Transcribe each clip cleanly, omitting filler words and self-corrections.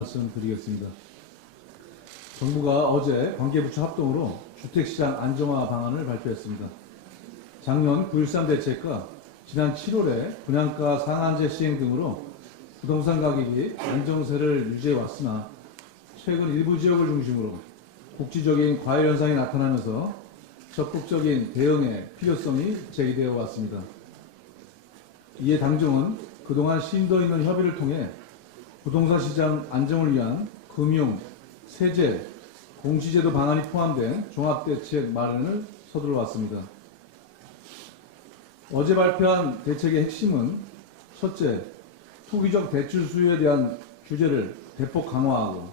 말씀드리겠습니다. 정부가 어제 관계부처 합동으로 주택시장 안정화 방안을 발표했습니다. 작년 9.13 대책과 지난 7월에 분양가 상한제 시행 등으로 부동산 가격이 안정세를 유지해 왔으나 최근 일부 지역을 중심으로 국지적인 과열 현상이 나타나면서 적극적인 대응의 필요성이 제기되어 왔습니다. 이에 당정은 그동안 심도 있는 협의를 통해 부동산 시장 안정을 위한 금융, 세제, 공시제도 방안이 포함된 종합대책 마련을 서둘러 왔습니다. 어제 발표한 대책의 핵심은 첫째, 투기적 대출 수요에 대한 규제를 대폭 강화하고,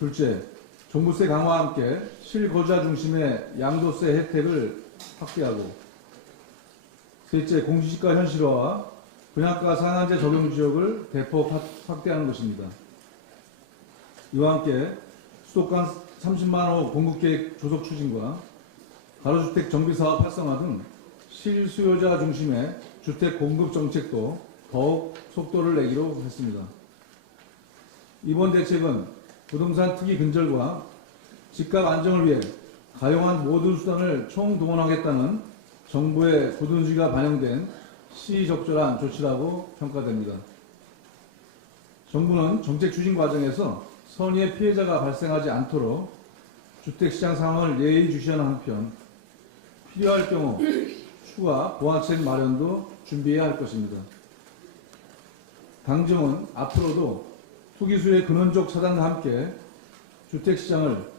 둘째, 종부세 강화와 함께 실거주자 중심의 양도세 혜택을 확대하고, 셋째, 공시지가 현실화와 분양가 상한제 적용 지역을 대폭 확대하는 것입니다. 이와 함께 수도권 30만 호 공급계획 조속 추진과 가로주택 정비사업 활성화 등 실수요자 중심의 주택 공급 정책도 더욱 속도를 내기로 했습니다. 이번 대책은 부동산 투기 근절과 집값 안정을 위해 가용한 모든 수단을 총동원하겠다는 정부의 굳은의지가 반영된 시적절한 조치라고 평가됩니다. 정부는 정책 추진 과정에서 선의의 피해자가 발생하지 않도록 주택시장 상황을 예의주시하는 한편 필요할 경우 추가 보완책 마련도 준비해야 할 것입니다. 당정은 앞으로도 투기수의 근원적 차단과 함께 주택시장을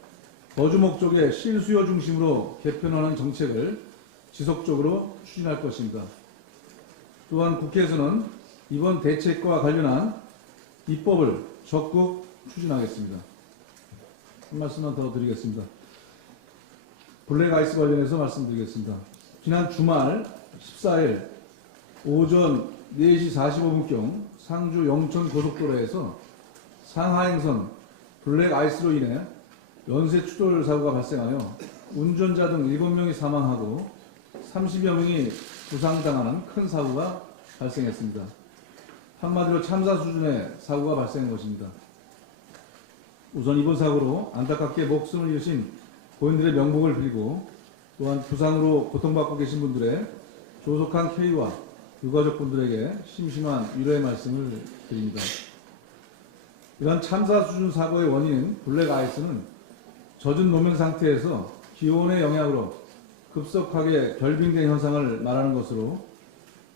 거주 목적의 실수요 중심으로 개편하는 정책을 지속적으로 추진할 것입니다. 또한 국회에서는 이번 대책과 관련한 입법을 적극 추진하겠습니다. 한 말씀만 더 드리겠습니다. 블랙아이스 관련해서 말씀드리겠습니다. 지난 주말 14일 오전 4시 45분경 상주 영천 고속도로에서 상하행선 블랙아이스로 인해 연쇄 추돌 사고가 발생하여 운전자 등 7명이 사망하고 30여 명이 부상당하는 큰 사고가 발생했습니다. 한마디로 참사 수준의 사고가 발생한 것입니다. 우선 이번 사고로 안타깝게 목숨을 잃으신 고인들의 명복을 빌고, 또한 부상으로 고통받고 계신 분들의 조속한 쾌유와 유가족분들에게 심심한 위로의 말씀을 드립니다. 이러한 참사 수준 사고의 원인인 블랙아이스는 젖은 노면 상태에서 기온의 영향으로 급속하게 결빙된 현상을 말하는 것으로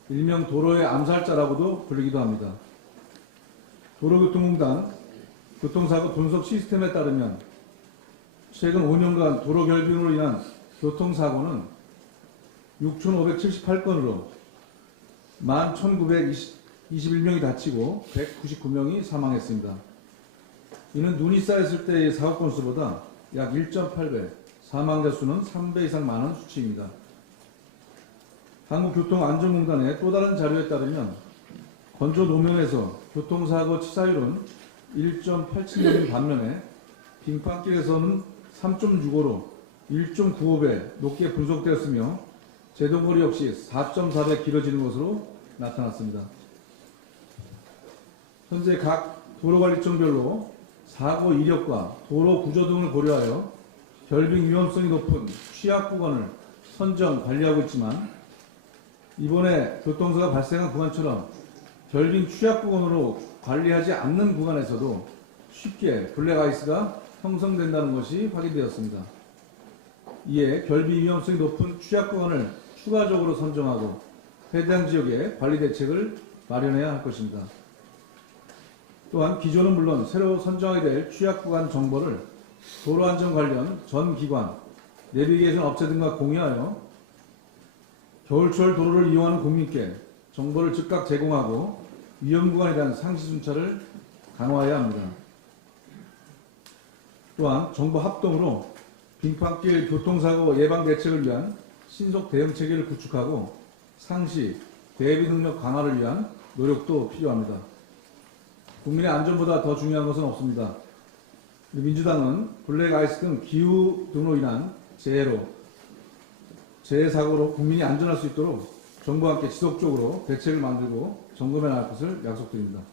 일명 도로의 암살자라고도 불리기도 합니다. 도로교통공단 교통사고 분석 시스템에 따르면 최근 5년간 도로 결빙으로 인한 교통사고는 6,578건으로 11,921명이 다치고 199명이 사망했습니다. 이는 눈이 쌓였을 때의 사고 건수보다 약 1.8배, 사망자 수는 3배 이상 많은 수치입니다. 한국교통안전공단의 또 다른 자료에 따르면 건조 노면에서 교통사고 치사율은 1.87명인 반면에 빙판길에서는 3.65로 1.95배 높게 분석되었으며 제동거리 역시 4.4배 길어지는 것으로 나타났습니다. 현재 각 도로관리청별로 사고 이력과 도로 구조 등을 고려하여 결빙 위험성이 높은 취약 구간을 선정, 관리하고 있지만 이번에 교통사고가 발생한 구간처럼 결빙 취약 구간으로 관리하지 않는 구간에서도 쉽게 블랙아이스가 형성된다는 것이 확인되었습니다. 이에 결빙 위험성이 높은 취약 구간을 추가적으로 선정하고 해당 지역에 관리 대책을 마련해야 할 것입니다. 또한 기존은 물론 새로 선정하게 될 취약 구간 정보를 도로안전 관련 전 기관, 내비게이션 업체 등과 공유하여 겨울철 도로를 이용하는 국민께 정보를 즉각 제공하고 위험 구간에 대한 상시 순찰을 강화해야 합니다. 또한 정부 합동으로 빙판길 교통사고 예방 대책을 위한 신속 대응 체계를 구축하고 상시, 대비 능력 강화를 위한 노력도 필요합니다. 국민의 안전보다 더 중요한 것은 없습니다. 민주당은 블랙아이스 등 기후 등으로 인한 재해 사고로 국민이 안전할 수 있도록 정부와 함께 지속적으로 대책을 만들고 점검해 나갈 것을 약속드립니다.